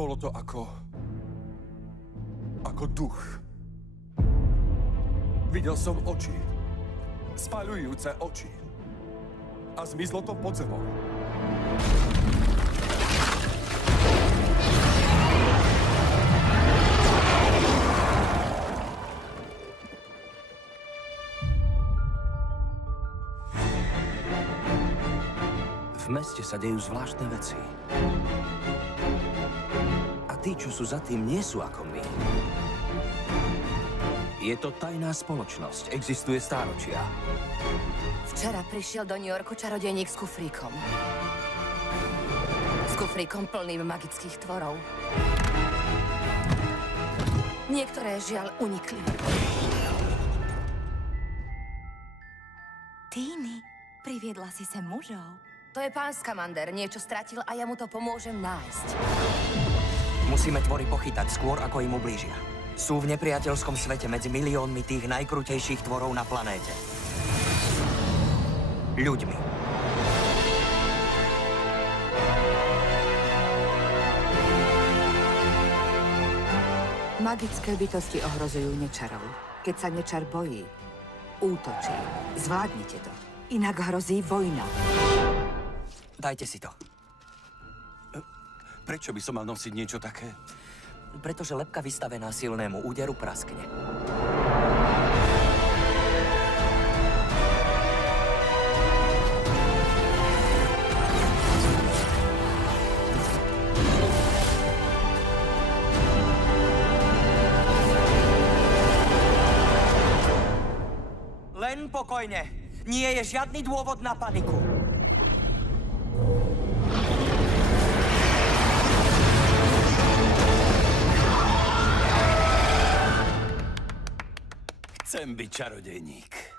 Bolo to ako duch. Videl som oči. Spaľujúce oči. A zmizlo to pod zemou. V meste sa dejú zvláštne veci. A tí, čo sú za tým, nie sú ako my. Je to tajná spoločnosť. Existuje stáročia. Včera prišiel do New Yorku čarodejník s kufríkom. S kufríkom plným magických tvorov. Niektoré žiaľ unikli. Tíny, priviedla si sem mužov. To je pán Skamander. Niečo stratil a ja mu to pomôžem nájsť. Musíme tvory pochytať skôr, ako im ublížia. Sú v nepriateľskom svete medzi miliónmi tých najkrutejších tvorov na planéte. Ľuďmi. Magické bytosti ohrozujú nečarov. Keď sa nečar bojí, útočí. Zvládnite to. Inak hrozí vojna. Dajte si to. Prečo by som mal nosiť niečo také? Pretože lebka vystavená silnému úderu praskne. Len pokojne. Nie je žiadny dôvod na paniku. Chcem byť čarodejník.